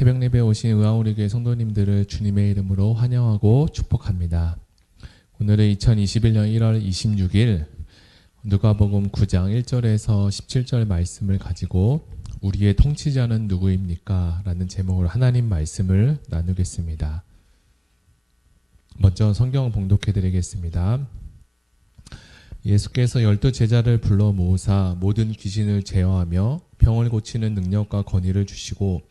새벽 예배에 오신 의왕우리교회 성도님들을 주님의 이름으로 환영하고 축복합니다. 오늘은 2021년 1월 26일 누가복음 9장 1절에서 17절 말씀을 가지고 우리의 통치자는 누구입니까? 라는 제목으로 하나님 말씀을 나누겠습니다. 먼저 성경 봉독해 드리겠습니다. 예수께서 12제자를 불러 모으사 모든 귀신을 제어하며 병을 고치는 능력과 권위를 주시고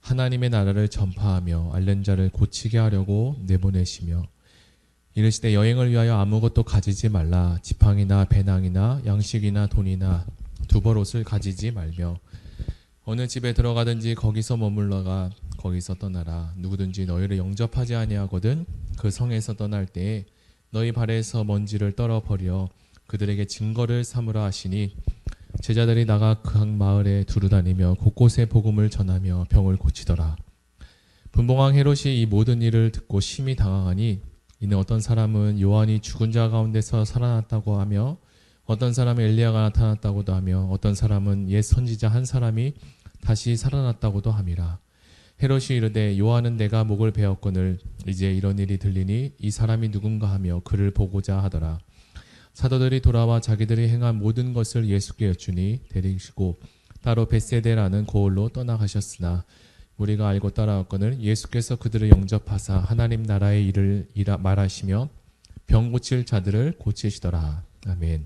하나님의 나라를 전파하며 앓는 자를 고치게 하려고 내보내시며 이르시되 여행을 위하여 아무것도 가지지 말라. 지팡이나 배낭이나 양식이나 돈이나 두벌옷을 가지지 말며 어느 집에 들어가든지 거기서 머물러가 거기서 떠나라. 누구든지 너희를 영접하지 아니하거든 그 성에서 떠날 때에 너희 발에서 먼지를 떨어버려 그들에게 증거를 삼으라 하시니 제자들이 나가 각 마을에 두루다니며 곳곳에 복음을 전하며 병을 고치더라. 분봉왕 헤롯이 이 모든 일을 듣고 심히 당황하니 이는 어떤 사람은 요한이 죽은 자 가운데서 살아났다고 하며 어떤 사람은 엘리야가 나타났다고도 하며 어떤 사람은 옛 선지자 한 사람이 다시 살아났다고도 함이라. 헤롯이 이르되 요한은 내가 목을 베었거늘 이제 이런 일이 들리니 이 사람이 누군가 하며 그를 보고자 하더라. 사도들이 돌아와 자기들이 행한 모든 것을 예수께 여쭈니 데리시고 따로 벳세데라는 고을로 떠나가셨으나 우리가 알고 따라왔거늘 예수께서 그들을 영접하사 하나님 나라의 일을 말하시며 병 고칠 자들을 고치시더라. 아멘.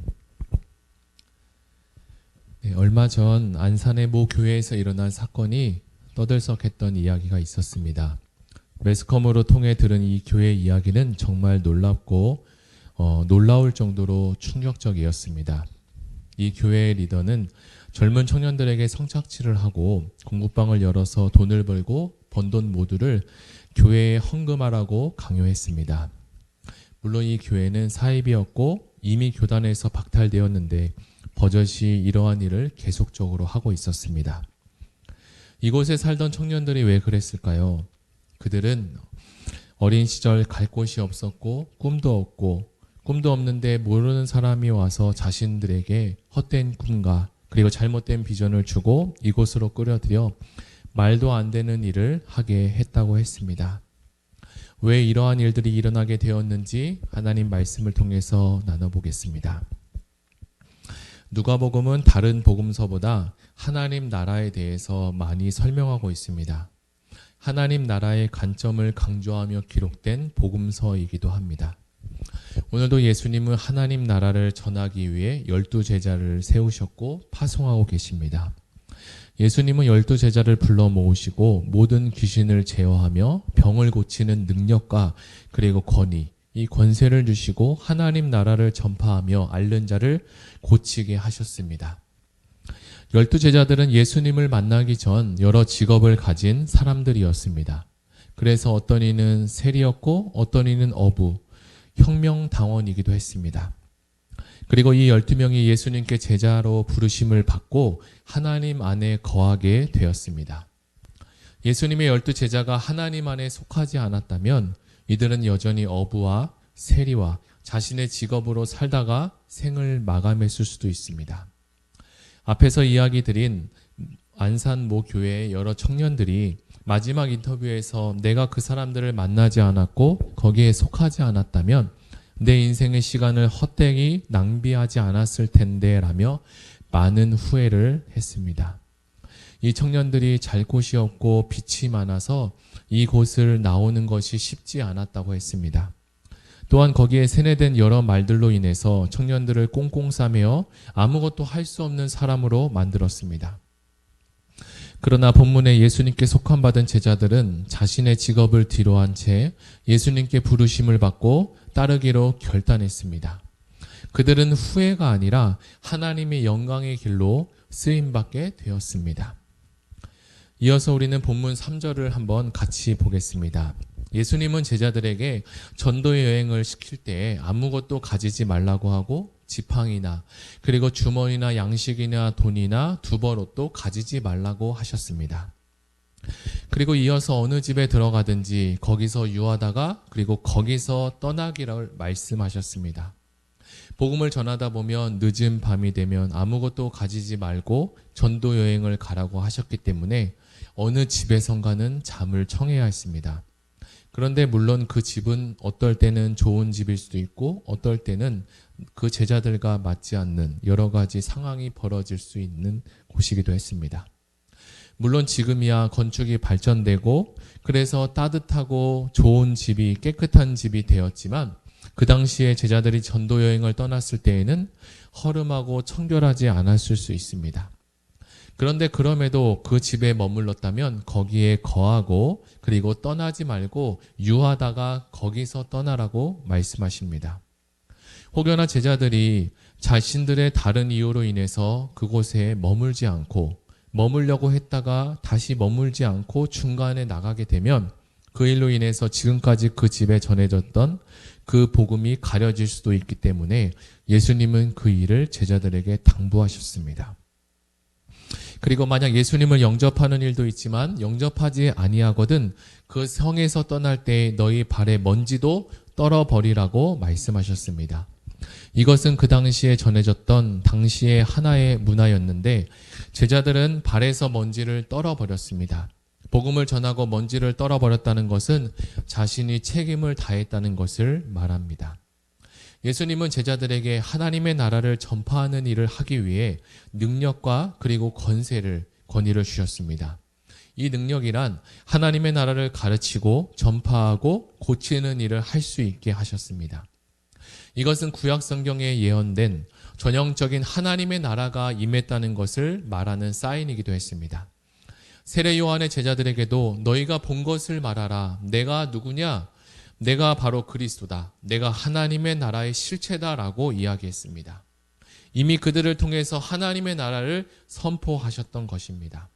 네, 얼마 전 안산의 모 교회에서 일어난 사건이 떠들썩했던 이야기가 있었습니다. 매스컴으로 통해 들은 이 교회 이야기는 정말 놀랍고 놀라울 정도로 충격적이었습니다. 이 교회의 리더는 젊은 청년들에게 성착취를 하고 공부방을 열어서 돈을 벌고 번 돈 모두를 교회에 헌금하라고 강요했습니다. 물론 이 교회는 사입이었고 이미 교단에서 박탈되었는데 버젓이 이러한 일을 계속적으로 하고 있었습니다. 이곳에 살던 청년들이 왜 그랬을까요? 그들은 어린 시절 갈 곳이 없었고 꿈도 없는데 모르는 사람이 와서 자신들에게 헛된 꿈과 그리고 잘못된 비전을 주고 이곳으로 끌어들여 말도 안 되는 일을 하게 했다고 했습니다. 왜 이러한 일들이 일어나게 되었는지 하나님 말씀을 통해서 나눠보겠습니다. 누가복음은 다른 복음서보다 하나님 나라에 대해서 많이 설명하고 있습니다. 하나님 나라의 관점을 강조하며 기록된 복음서이기도 합니다. 오늘도 예수님은 하나님 나라를 전하기 위해 12제자를 세우셨고 파송하고 계십니다. 예수님은 12제자를 불러 모으시고 모든 귀신을 제어하며 병을 고치는 능력과 그리고 권위, 이 권세를 주시고 하나님 나라를 전파하며 앓는 자를 고치게 하셨습니다. 12제자들은 예수님을 만나기 전 여러 직업을 가진 사람들이었습니다. 그래서 어떤 이는 세리였고 어떤 이는 어부, 혁명당원이기도 했습니다. 그리고 이 12명이 예수님께 제자로 부르심을 받고 하나님 안에 거하게 되었습니다. 예수님의 12제자가 하나님 안에 속하지 않았다면 이들은 여전히 어부와 세리와 자신의 직업으로 살다가 생을 마감했을 수도 있습니다. 앞에서 이야기 드린 안산 모 교회의 여러 청년들이 마지막 인터뷰에서 내가 그 사람들을 만나지 않았고 거기에 속하지 않았다면 내 인생의 시간을 헛되이 낭비하지 않았을 텐데 라며 많은 후회를 했습니다. 이 청년들이 잘 곳이 없고 빛이 많아서 이 곳을 나오는 것이 쉽지 않았다고 했습니다. 또한 거기에 세뇌된 여러 말들로 인해서 청년들을 꽁꽁 싸매어 아무것도 할 수 없는 사람으로 만들었습니다. 그러나 본문에 예수님께 속한 받은 제자들은 자신의 직업을 뒤로한 채 예수님께 부르심을 받고 따르기로 결단했습니다. 그들은 후회가 아니라 하나님의 영광의 길로 쓰임받게 되었습니다. 이어서 우리는 본문 3절을 한번 같이 보겠습니다. 예수님은 제자들에게 전도 여행을 시킬 때 아무것도 가지지 말라고 하고 지팡이나 그리고 주머니나 양식이나 돈이나 두벌옷도 가지지 말라고 하셨습니다. 그리고 이어서 어느 집에 들어가든지 거기서 유하다가 그리고 거기서 떠나기를 말씀하셨습니다. 복음을 전하다 보면 늦은 밤이 되면 아무것도 가지지 말고 전도 여행을 가라고 하셨기 때문에 어느 집에선가는 잠을 청해야 했습니다. 그런데 물론 그 집은 어떨 때는 좋은 집일 수도 있고 어떨 때는 그 제자들과 맞지 않는 여러 가지 상황이 벌어질 수 있는 곳이기도 했습니다. 물론 지금이야 건축이 발전되고 그래서 따뜻하고 좋은 집이 깨끗한 집이 되었지만 그 당시에 제자들이 전도 여행을 떠났을 때에는 허름하고 청결하지 않았을 수 있습니다. 그런데 그럼에도 그 집에 머물렀다면 거기에 거하고 그리고 떠나지 말고 유하다가 거기서 떠나라고 말씀하십니다. 혹여나 제자들이 자신들의 다른 이유로 인해서 그곳에 머물지 않고 머물려고 했다가 다시 머물지 않고 중간에 나가게 되면 그 일로 인해서 지금까지 그 집에 전해졌던 그 복음이 가려질 수도 있기 때문에 예수님은 그 일을 제자들에게 당부하셨습니다. 그리고 만약 예수님을 영접하는 일도 있지만 영접하지 아니하거든 그 성에서 떠날 때 너희 발에 먼지도 떨어버리라고 말씀하셨습니다. 이것은 그 당시에 전해졌던 당시의 하나의 문화였는데 제자들은 발에서 먼지를 떨어버렸습니다. 복음을 전하고 먼지를 떨어버렸다는 것은 자신이 책임을 다했다는 것을 말합니다. 예수님은 제자들에게 하나님의 나라를 전파하는 일을 하기 위해 능력과 그리고 권위를 주셨습니다. 이 능력이란 하나님의 나라를 가르치고 전파하고 고치는 일을 할 수 있게 하셨습니다. 이것은 구약 성경에 예언된 전형적인 하나님의 나라가 임했다는 것을 말하는 사인이기도 했습니다. 세례 요한의 제자들에게도 너희가 본 것을 말하라. 내가 누구냐? 내가 바로 그리스도다. 내가 하나님의 나라의 실체다라고 이야기했습니다. 이미 그들을 통해서 하나님의 나라를 선포하셨던 것입니다.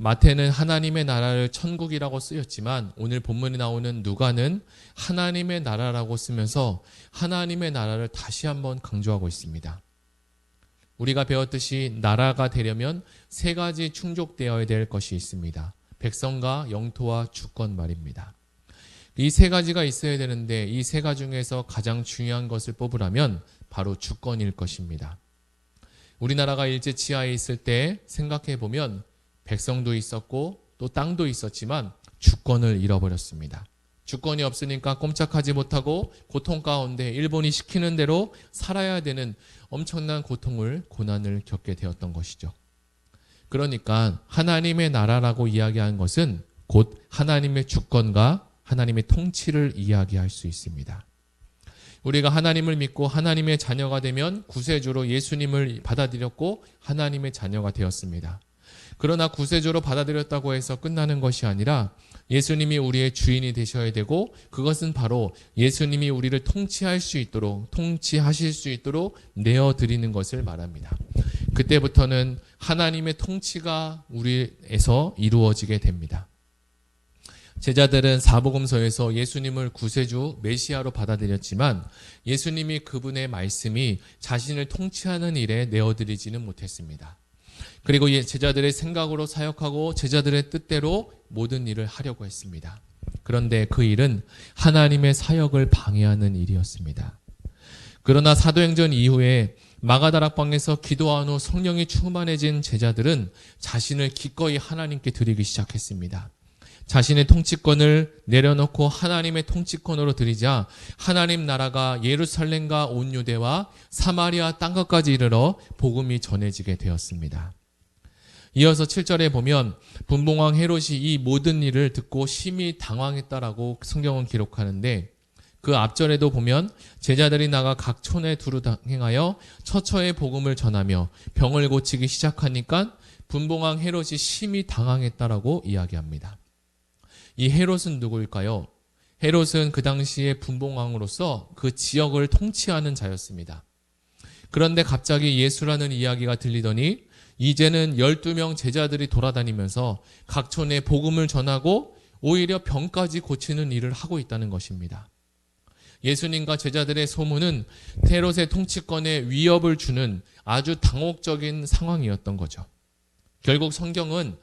마태는 하나님의 나라를 천국이라고 쓰였지만 오늘 본문에 나오는 누가는 하나님의 나라라고 쓰면서 하나님의 나라를 다시 한번 강조하고 있습니다. 우리가 배웠듯이 나라가 되려면 세 가지 충족되어야 될 것이 있습니다. 백성과 영토와 주권 말입니다. 이 세 가지가 있어야 되는데 이 세 가지 중에서 가장 중요한 것을 뽑으라면 바로 주권일 것입니다. 우리나라가 일제 치하에 있을 때 생각해 보면 백성도 있었고 또 땅도 있었지만 주권을 잃어버렸습니다. 주권이 없으니까 꼼짝하지 못하고 고통 가운데 일본이 시키는 대로 살아야 되는 엄청난 고난을 겪게 되었던 것이죠. 그러니까 하나님의 나라라고 이야기한 것은 곧 하나님의 주권과 하나님의 통치를 이야기할 수 있습니다. 우리가 하나님을 믿고 하나님의 자녀가 되면 구세주로 예수님을 받아들였고 하나님의 자녀가 되었습니다. 그러나 구세주로 받아들였다고 해서 끝나는 것이 아니라 예수님이 우리의 주인이 되셔야 되고 그것은 바로 예수님이 우리를 통치하실 수 있도록 내어드리는 것을 말합니다. 그때부터는 하나님의 통치가 우리에서 이루어지게 됩니다. 제자들은 사복음서에서 예수님을 구세주 메시아로 받아들였지만 예수님이 그분의 말씀이 자신을 통치하는 일에 내어드리지는 못했습니다. 그리고 제자들의 생각으로 사역하고 제자들의 뜻대로 모든 일을 하려고 했습니다. 그런데 그 일은 하나님의 사역을 방해하는 일이었습니다. 그러나 사도행전 이후에 마가다락방에서 기도한 후 성령이 충만해진 제자들은 자신을 기꺼이 하나님께 드리기 시작했습니다. 자신의 통치권을 내려놓고 하나님의 통치권으로 드리자 하나님 나라가 예루살렘과 온 유대와 사마리아 땅끝까지 이르러 복음이 전해지게 되었습니다. 이어서 7절에 보면 분봉왕 헤롯이 이 모든 일을 듣고 심히 당황했다라고 성경은 기록하는데 그 앞절에도 보면 제자들이 나가 각 촌에 두루 행하여 처처의 복음을 전하며 병을 고치기 시작하니까 분봉왕 헤롯이 심히 당황했다라고 이야기합니다. 이 헤롯은 누구일까요? 헤롯은 그 당시에 분봉왕으로서 그 지역을 통치하는 자였습니다. 그런데 갑자기 예수라는 이야기가 들리더니 이제는 12명 제자들이 돌아다니면서 각 촌에 복음을 전하고 오히려 병까지 고치는 일을 하고 있다는 것입니다. 예수님과 제자들의 소문은 헤롯의 통치권에 위협을 주는 아주 당혹적인 상황이었던 거죠. 결국 성경은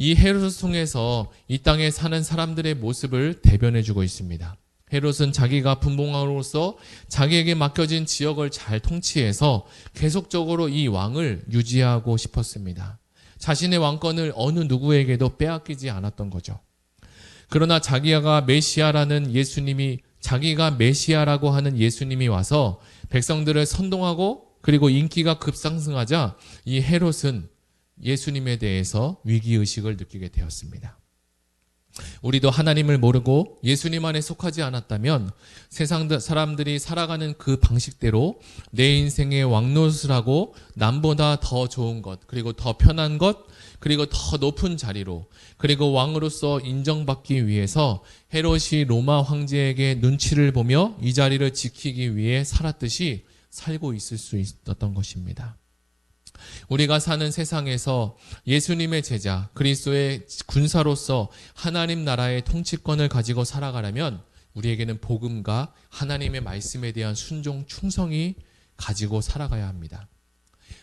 이 헤롯을 통해서 이 땅에 사는 사람들의 모습을 대변해주고 있습니다. 헤롯은 자기가 분봉왕으로서 자기에게 맡겨진 지역을 잘 통치해서 계속적으로 이 왕을 유지하고 싶었습니다. 자신의 왕권을 어느 누구에게도 빼앗기지 않았던 거죠. 그러나 자기가 메시아라고 하는 예수님이 와서 백성들을 선동하고 그리고 인기가 급상승하자 이 헤롯은 예수님에 대해서 위기의식을 느끼게 되었습니다. 우리도 하나님을 모르고 예수님 안에 속하지 않았다면 세상 사람들이 살아가는 그 방식대로 내 인생의 왕노릇을 하고 남보다 더 좋은 것, 그리고 더 편한 것, 그리고 더 높은 자리로, 그리고 왕으로서 인정받기 위해서 헤롯이 로마 황제에게 눈치를 보며 이 자리를 지키기 위해 살았듯이 살고 있을 수 있었던 것입니다. 우리가 사는 세상에서 예수님의 제자, 그리스도의 군사로서 하나님 나라의 통치권을 가지고 살아가려면 우리에게는 복음과 하나님의 말씀에 대한 순종, 충성이 가지고 살아가야 합니다.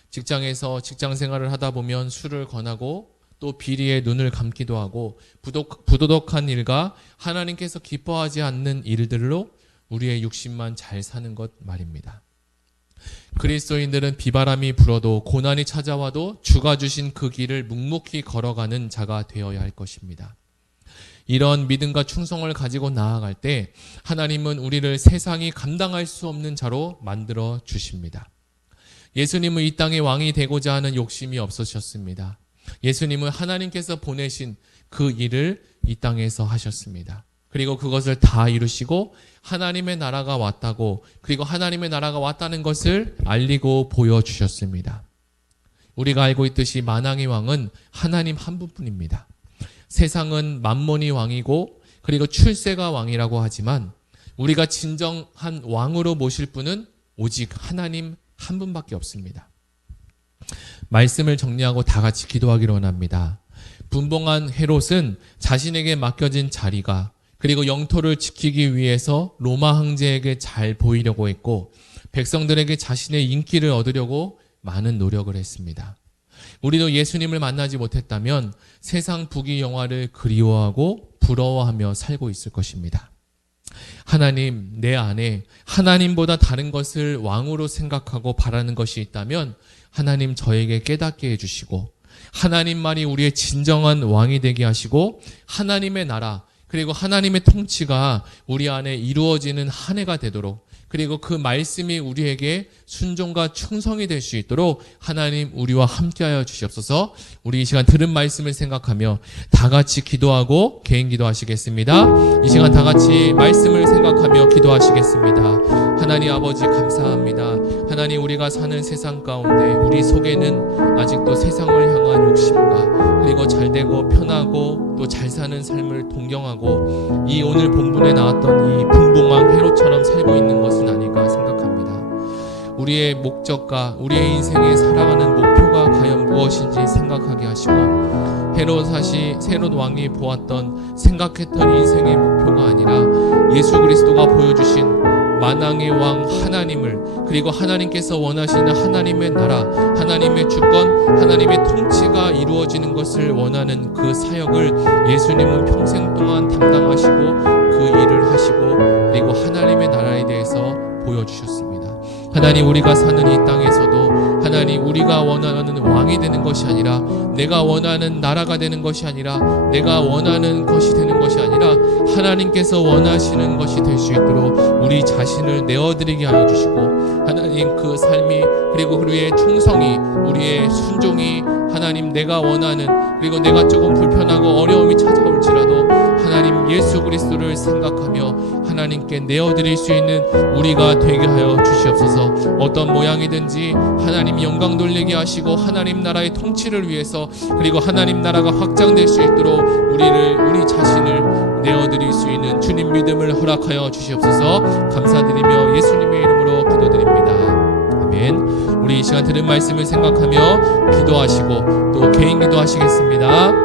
직장에서 직장 생활을 하다 보면 술을 권하고 또 비리에 눈을 감기도 하고 부도덕한 일과 하나님께서 기뻐하지 않는 일들로 우리의 육신만 잘 사는 것 말입니다. 그리스도인들은 비바람이 불어도 고난이 찾아와도 주가 주신 그 길을 묵묵히 걸어가는 자가 되어야 할 것입니다. 이런 믿음과 충성을 가지고 나아갈 때 하나님은 우리를 세상이 감당할 수 없는 자로 만들어 주십니다. 예수님은 이 땅의 왕이 되고자 하는 욕심이 없으셨습니다. 예수님은 하나님께서 보내신 그 일을 이 땅에서 하셨습니다. 그리고 그것을 다 이루시고 하나님의 나라가 왔다고, 그리고 하나님의 나라가 왔다는 것을 알리고 보여주셨습니다. 우리가 알고 있듯이 만왕의 왕은 하나님 한 분뿐입니다. 세상은 만몬이 왕이고 그리고 출세가 왕이라고 하지만 우리가 진정한 왕으로 모실 분은 오직 하나님 한 분밖에 없습니다. 말씀을 정리하고 다 같이 기도하기를 원합니다. 분봉한 헤롯은 자신에게 맡겨진 자리가 그리고 영토를 지키기 위해서 로마 황제에게 잘 보이려고 했고 백성들에게 자신의 인기를 얻으려고 많은 노력을 했습니다. 우리도 예수님을 만나지 못했다면 세상 부귀 영화를 그리워하고 부러워하며 살고 있을 것입니다. 하나님, 내 안에 하나님보다 다른 것을 왕으로 생각하고 바라는 것이 있다면 하나님 저에게 깨닫게 해주시고 하나님만이 우리의 진정한 왕이 되게 하시고 하나님의 나라 그리고 하나님의 통치가 우리 안에 이루어지는 한 해가 되도록, 그리고 그 말씀이 우리에게 순종과 충성이 될 수 있도록 하나님 우리와 함께하여 주시옵소서. 우리 이 시간 들은 말씀을 생각하며 다 같이 기도하고 개인 기도하시겠습니다. 이 시간 다 같이 말씀을 생각하며 기도하시겠습니다. 하나님 아버지 감사합니다. 하나님, 우리가 사는 세상 가운데 우리 속에는 아직도 세상을 향한 욕심과 그리고 잘되고 편하고 또 잘 사는 삶을 동경하고 이 오늘 본문에 나왔던 이 분봉왕 헤롯처럼 살고 있는 것은 아닐까 생각합니다. 우리의 목적과 우리의 인생에 살아가는 목표가 과연 무엇인지 생각하게 하시고 헤롯 왕이 보았던 생각했던 인생의 목표가 아니라 예수 그리스도가 보여주신 만왕의 왕 하나님을, 그리고 하나님께서 원하시는 하나님의 나라, 하나님의 주권, 하나님의 통치가 이루어지는 것을 원하는 그 사역을 예수님은 평생 동안 담당하시고 그 일을 하시고 그리고 하나님의 나라에 대해서 보여주셨습니다. 하나님, 우리가 사는 이 땅에서도 하나님, 우리가 원하는 왕이 되는 것이 아니라, 내가 원하는 나라가 되는 것이 아니라, 내가 원하는 것이 되는 것이 아니라 하나님께서 원하시는 것이 될 수 있도록 우리 자신을 내어드리게 하여 주시고, 하나님 그 삶이 그리고 우리의 충성이, 우리의 순종이 하나님 내가 원하는, 그리고 내가 조금 불편하고 어려움이 찾아올지라도 하나님 예수 그리스도를 생각하며 하나님께 내어드릴 수 있는 우리가 되게 하여 주시옵소서. 어떤 모양이든지 하나님 영광 돌리게 하시고 하나님 나라의 통치를 위해서, 그리고 하나님 나라가 확장될 수 있도록 우리 자신을 내어드릴 수 있는 주님 믿음을 허락하여 주시옵소서. 감사드리며 예수님의 이름으로 기도드립니다. 아멘. 우리 이 시간 들은 말씀을 생각하며 기도하시고 또 개인 기도하시겠습니다.